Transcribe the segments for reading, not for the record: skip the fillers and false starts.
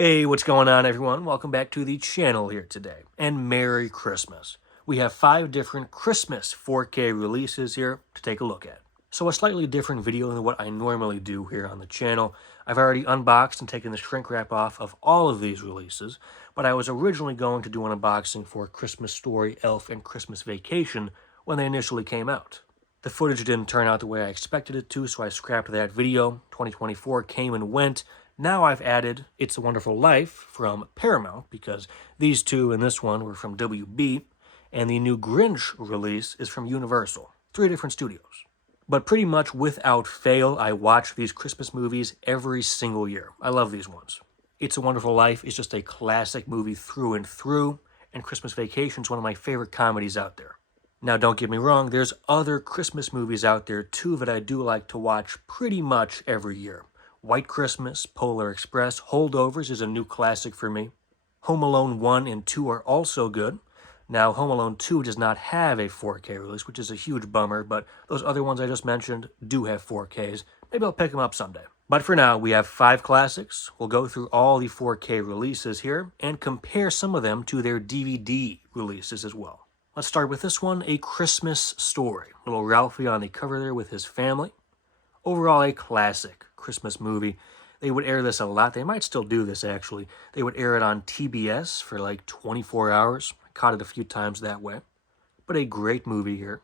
Hey, what's going on, everyone? Welcome back to the channel here today, and Merry Christmas. We have 5 different Christmas 4K releases here to take a look at. So a slightly different video than what I normally do here on the channel. I've already unboxed and taken the shrink wrap off of all of these releases, but I was originally going to do an unboxing for Christmas Story, Elf, and Christmas Vacation when they initially came out. The footage didn't turn out the way I expected it to, so I scrapped that video. 2024 came and went. Now I've added It's a Wonderful Life from Paramount, because these two and this one were from WB, and the new Grinch release is from Universal. 3 different studios. But pretty much without fail, I watch these Christmas movies every single year. I love these ones. It's a Wonderful Life is just a classic movie through and through, and Christmas Vacation is one of my favorite comedies out there. Now, don't get me wrong, there's other Christmas movies out there too that I do like to watch pretty much every year. White Christmas, Polar Express, Holdovers is a new classic for me. Home Alone 1 and 2 are also good. Now, Home Alone 2 does not have a 4K release, which is a huge bummer, but those other ones I just mentioned do have 4Ks. Maybe I'll pick them up someday. But for now, we have 5 classics. We'll go through all the 4K releases here and compare some of them to their DVD releases as well. Let's start with this one, A Christmas Story. Little Ralphie on the cover there with his family. Overall, a classic Christmas movie. They would air this a lot. They might still do this, actually. They would air it on TBS for like 24 hours. I caught it a few times that way. But a great movie here.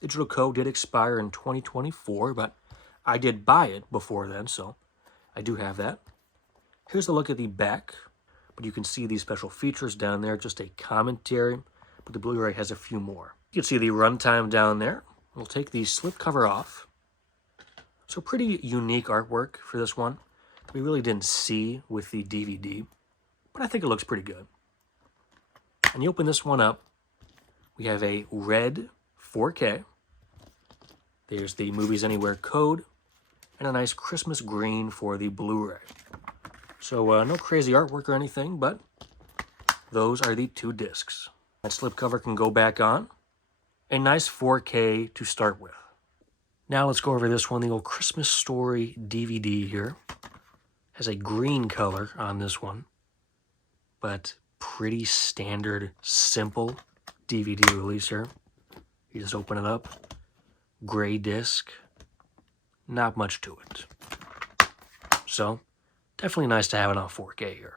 Digital code did expire in 2024, but I did buy it before then, so I do have that. Here's a look at the back, but you can see these special features down there, just a commentary, but the Blu-ray has a few more. You can see the runtime down there. We'll take the slipcover off. So pretty unique artwork for this one that we really didn't see with the DVD, but I think it looks pretty good. And you open this one up, we have a red 4K. There's the Movies Anywhere code, and a nice Christmas green for the Blu-ray. So no crazy artwork or anything, but those are the 2 discs. That slipcover can go back on. A nice 4K to start with. Now let's go over this one, the old Christmas Story DVD here. Has a green color on this one, but pretty standard, simple DVD release here. You just open it up, gray disc, not much to it. So, definitely nice to have it on 4K here.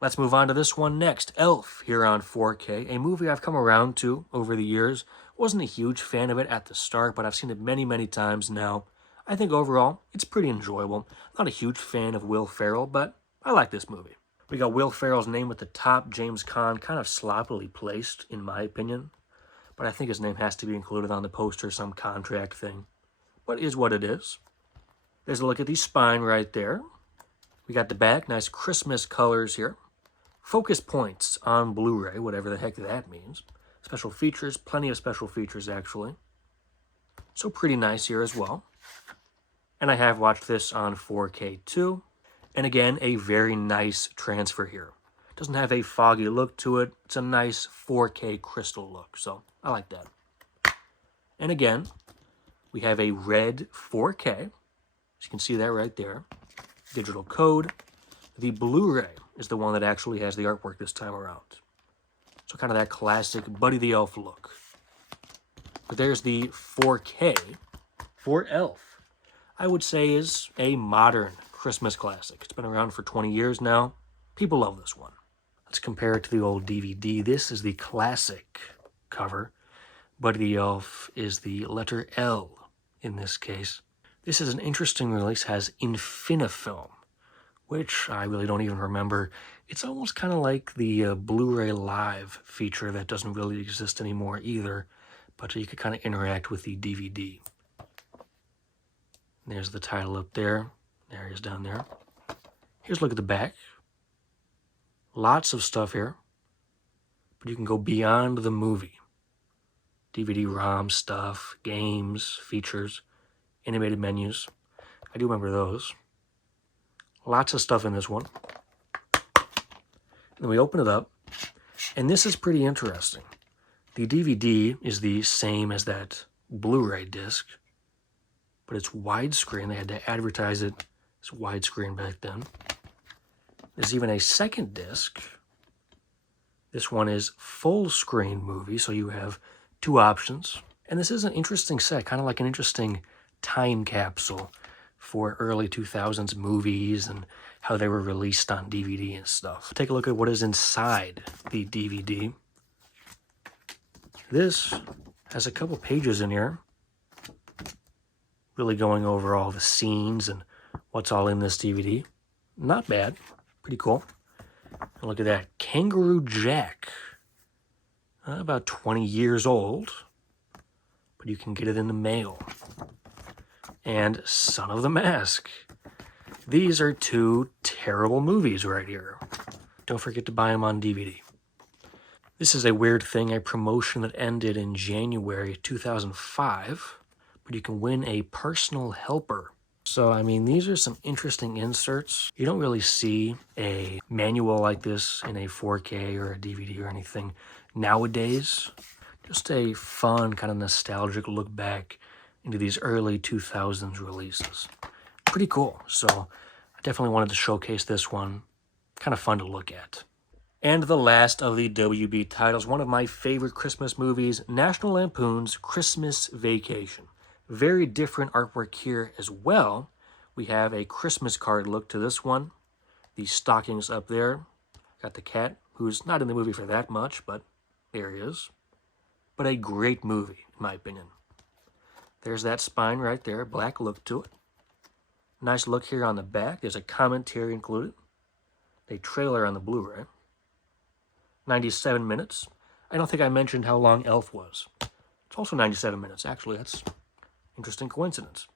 Let's move on to this one next, Elf, here on 4K, a movie I've come around to over the years. Wasn't a huge fan of it at the start, but I've seen it many, many times now. I think overall, it's pretty enjoyable. Not a huge fan of Will Ferrell, but I like this movie. We got Will Ferrell's name at the top, James Caan, kind of sloppily placed, in my opinion. But I think his name has to be included on the poster, some contract thing. But it is what it is. There's a look at the spine right there. We got the back, nice Christmas colors here. Focus points on Blu-ray, whatever the heck that means. Special features, plenty of special features actually. So pretty nice here as well. And I have watched this on 4K too. And again, a very nice transfer here. Doesn't have a foggy look to it. It's a nice 4K crystal look, so I like that. And again, we have a red 4K. As you can see that right there. Digital code. The Blu-ray is the one that actually has the artwork this time around. So kind of that classic Buddy the Elf look. But there's the 4K for Elf. I would say is a modern Christmas classic. It's been around for 20 years now. People love this one. Let's compare it to the old DVD. This is the classic cover. Buddy the Elf is the letter L in this case. This is an interesting release, has Infinifilm, which I really don't even remember. It's almost kind of like the Blu-ray Live feature that doesn't really exist anymore either, but you could kind of interact with the DVD. There's the title up there. There he is down there. Here's a look at the back. Lots of stuff here, but you can go beyond the movie. DVD-ROM stuff, games, features, animated menus. I do remember those. Lots of stuff in this one. And then we open it up, and this is pretty interesting. The DVD is the same as that Blu-ray disc, but it's widescreen. They had to advertise it as widescreen back then. There's even a second disc. This one is full screen movie, so you have two options. And this is an interesting set, kind of like an interesting time capsule for early 2000s movies and how they were released on DVD and stuff. Take a look at what is inside the DVD. This has a couple pages in here, really going over all the scenes and what's all in this DVD. Not bad, pretty cool. And look at that, Kangaroo Jack. About 20 years old, but you can get it in the mail. And Son of the Mask. These are two terrible movies right here. Don't forget to buy them on DVD. This is a weird thing, a promotion that ended in January 2005, but you can win a personal helper. So, I mean, these are some interesting inserts. You don't really see a manual like this in a 4K or a DVD or anything nowadays. Just a fun, kind of nostalgic look back into these early 2000s releases. Pretty cool. So, I definitely wanted to showcase this one. Kind of fun to look at. And the last of the WB titles, one of my favorite Christmas movies, National Lampoon's Christmas Vacation. Very different artwork here as well. We have a Christmas card look to this one. The stockings up there. Got the cat, who's not in the movie for that much, but there he is. But a great movie, in my opinion. There's that spine right there, black look to it. Nice look here on the back. There's a commentary included. A trailer on the Blu-ray. 97 minutes. I don't think I mentioned how long Elf was. It's also 97 minutes, actually. That's interesting coincidence.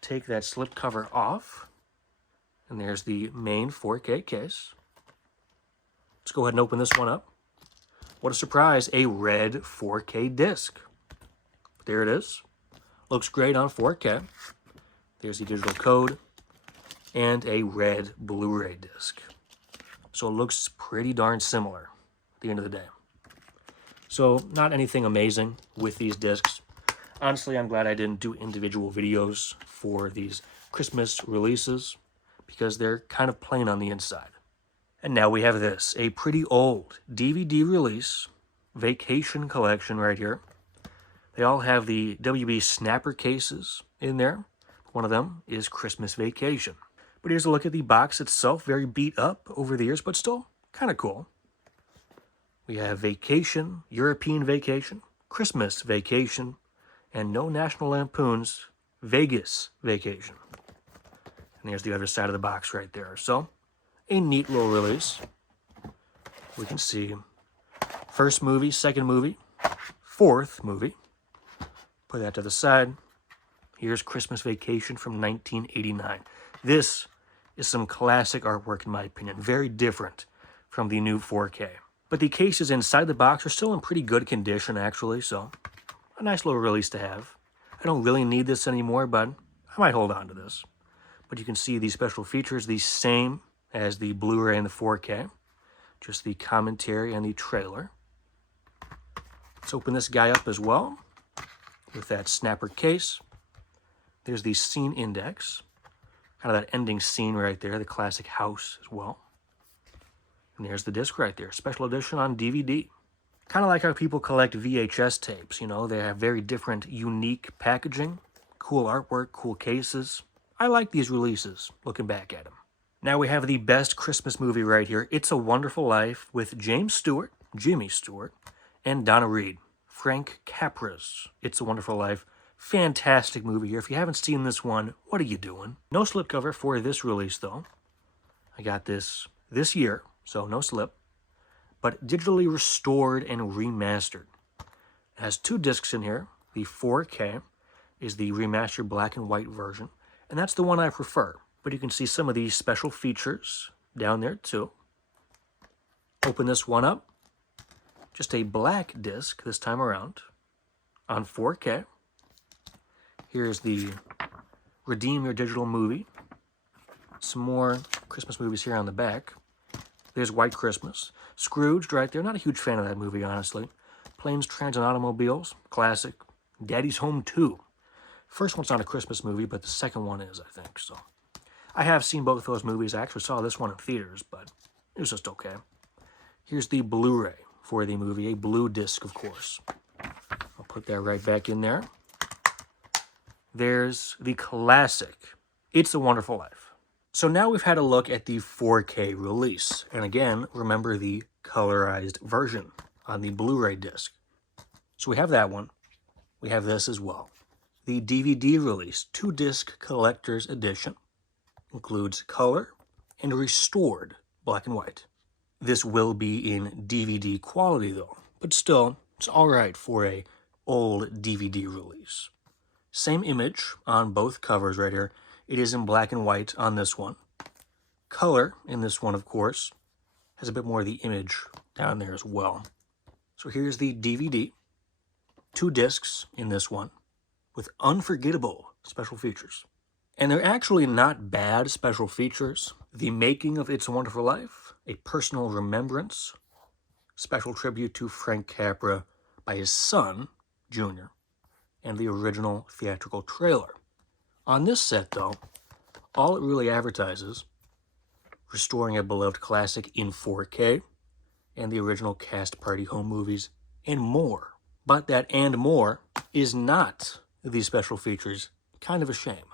Take that slip cover off, and there's the main 4K case. Let's go ahead and open this one up. What a surprise, a red 4K disc. There it is. Looks great on 4K. There's the digital code and a red Blu-ray disc. So it looks pretty darn similar at the end of the day. So not anything amazing with these discs. Honestly, I'm glad I didn't do individual videos for these Christmas releases because they're kind of plain on the inside. And now we have this, a pretty old DVD release, Vacation Collection right here. They all have the WB snapper cases in there. One of them is Christmas Vacation. But here's a look at the box itself, very beat up over the years, but still kind of cool. We have Vacation, European Vacation, Christmas Vacation, and no National Lampoon's Vegas Vacation. And there's the other side of the box right there. So, a neat little release. We can see first movie, second movie, fourth movie. Put that to the side. Here's Christmas Vacation from 1989. This is some classic artwork in my opinion. Very different from the new 4K. But the cases inside the box are still in pretty good condition actually, so a nice little release to have. I don't really need this anymore, but I might hold on to this. But you can see the special features, the same as the Blu-ray and the 4K. Just the commentary and the trailer. Let's open this guy up as well with that snapper case. There's the scene index. Kind of that ending scene right there, the classic house as well. And there's the disc right there, special edition on DVD. Kind of like how people collect VHS tapes, you know, they have very different, unique packaging, cool artwork, cool cases. I like these releases, looking back at them. Now we have the best Christmas movie right here, It's a Wonderful Life, with James Stewart, Jimmy Stewart, and Donna Reed. Frank Capra's It's a Wonderful Life. Fantastic movie here. If you haven't seen this one, what are you doing? No slipcover for this release, though. I got this year, so no slip. But digitally restored and remastered. It has two discs in here. The 4K is the remastered black and white version. And that's the one I prefer. But you can see some of these special features down there, too. Open this one up. Just a black disc this time around on 4K. Here's the Redeem Your Digital Movie. Some more Christmas movies here on the back. There's White Christmas. Scrooged right there. Not a huge fan of that movie, honestly. Planes, Trains, and Automobiles. Classic. Daddy's Home 2. First one's not a Christmas movie, but the second one is, I think. So I have seen both of those movies. I actually saw this one in theaters, but it was just okay. Here's the Blu-ray for the movie, a blue disc, of course. I'll put that right back in there. There's the classic, It's a Wonderful Life. So now we've had a look at the 4K release. And again, remember the colorized version on the Blu-ray disc. So we have that one. We have this as well. The DVD release, 2-disc collector's edition, includes color and restored black and white. This will be in DVD quality though, but still, it's alright for a old DVD release. Same image on both covers right here. It is in black and white on this one. Color in this one, of course, has a bit more of the image down there as well. So here's the DVD. 2 discs in this one with unforgettable special features. And they're actually not bad special features. The making of It's a Wonderful Life, a personal remembrance, special tribute to Frank Capra by his son, Jr., and the original theatrical trailer. On this set, though, all it really advertises, restoring a beloved classic in 4K, and the original cast party home movies, and more. But that and more is not the special features. Kind of a shame.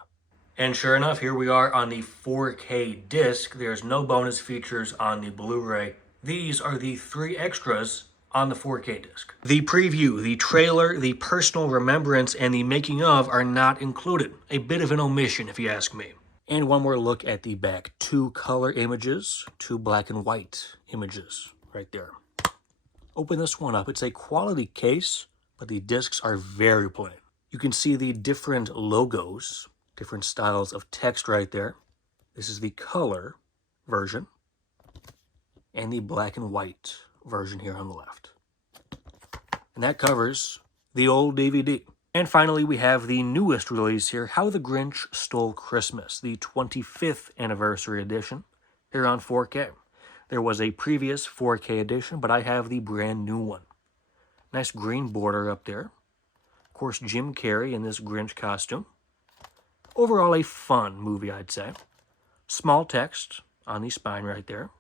And sure enough, here we are on the 4K disc. There's no bonus features on the Blu-ray. These are the 3 extras on the 4K disc. The preview, the trailer, the personal remembrance, and the making of are not included. A bit of an omission, if you ask me. And one more look at the back. 2 color images, 2 black and white images right there. Open this one up. It's a quality case, but the discs are very plain. You can see the different logos, different styles of text right there. This is the color version and the black and white version here on the left. And that covers the old DVD. And finally, we have the newest release here, How the Grinch Stole Christmas, the 25th anniversary edition here on 4K. There was a previous 4K edition, but I have the brand new one. Nice green border up there. Of course, Jim Carrey in this Grinch costume. Overall, a fun movie, I'd say. Small text on the spine right there.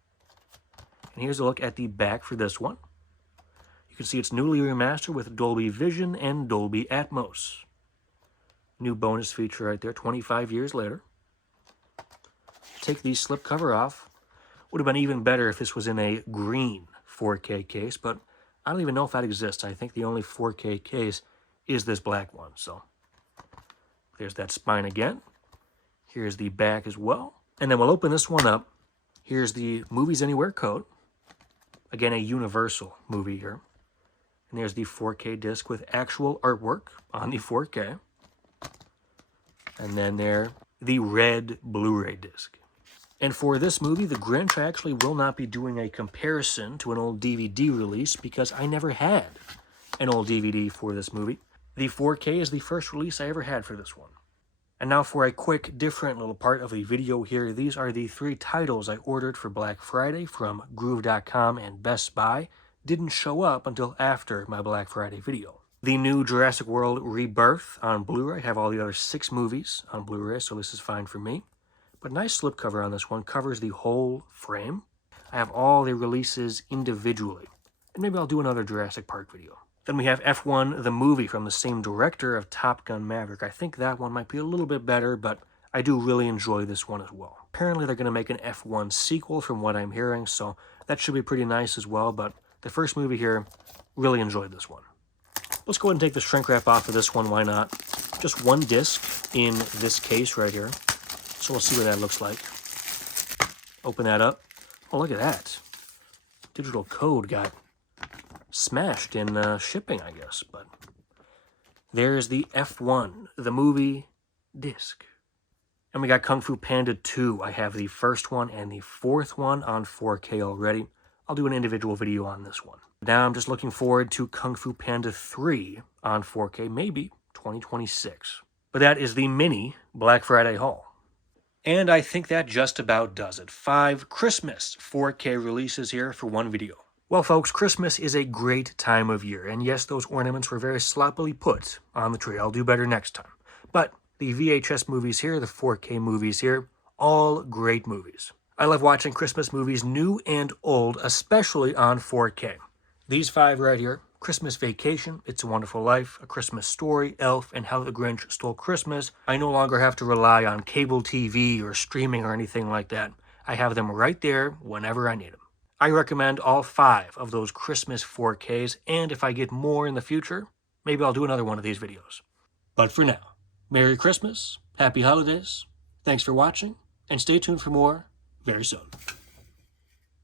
And here's a look at the back for this one. You can see it's newly remastered with Dolby Vision and Dolby Atmos. New bonus feature right there, 25 years later. Take the slipcover off. Would have been even better if this was in a green 4K case, but I don't even know if that exists. I think the only 4K case is this black one. So there's that spine again. Here's the back as well. And then we'll open this one up. Here's the Movies Anywhere code. Again, a Universal movie here. And there's the 4K disc with actual artwork on the 4K. And then there, the red Blu-ray disc. And for this movie, The Grinch, I actually will not be doing a comparison to an old DVD release because I never had an old DVD for this movie. The 4K is the first release I ever had for this one. And now for a quick, different little part of the video here. These are the 3 titles I ordered for Black Friday from Groove.com and Best Buy. Didn't show up until after my Black Friday video. The new Jurassic World Rebirth on Blu-ray. I have all the other 6 movies on Blu-ray, so this is fine for me. But nice slipcover on this one. Covers the whole frame. I have all the releases individually. And maybe I'll do another Jurassic Park video. Then we have F1, the movie from the same director of Top Gun Maverick. I think that one might be a little bit better, but I do really enjoy this one as well. Apparently they're going to make an F1 sequel from what I'm hearing, so that should be pretty nice as well. But the first movie here, really enjoyed this one. Let's go ahead and take the shrink wrap off of this one, why not? Just 1 disc in this case right here. So we'll see what that looks like. Open that up. Oh, look at that. Digital code got smashed in shipping, I guess. But there's the F1, the movie disc. And we got Kung Fu Panda 2. I have the first one and the 4th one on 4K already. I'll do an individual video on this one. Now I'm just looking forward to Kung Fu Panda 3 on 4K, maybe 2026. But that is the mini Black Friday haul. And I think that just about does it. 5 Christmas 4K releases here for one video. Well, folks, Christmas is a great time of year. And yes, those ornaments were very sloppily put on the tree. I'll do better next time. But the VHS movies here, the 4K movies here, All great movies. I love watching Christmas movies, new and old, especially on 4K. These 5 right here: Christmas Vacation, It's a Wonderful Life, A Christmas Story, Elf, and How the Grinch Stole Christmas. I no longer have to rely on cable TV or streaming or anything like that. I have them right there whenever I need them. I recommend all 5 of those Christmas 4Ks, and if I get more in the future, maybe I'll do another one of these videos. But for now, Merry Christmas, Happy Holidays, thanks for watching, and stay tuned for more very soon.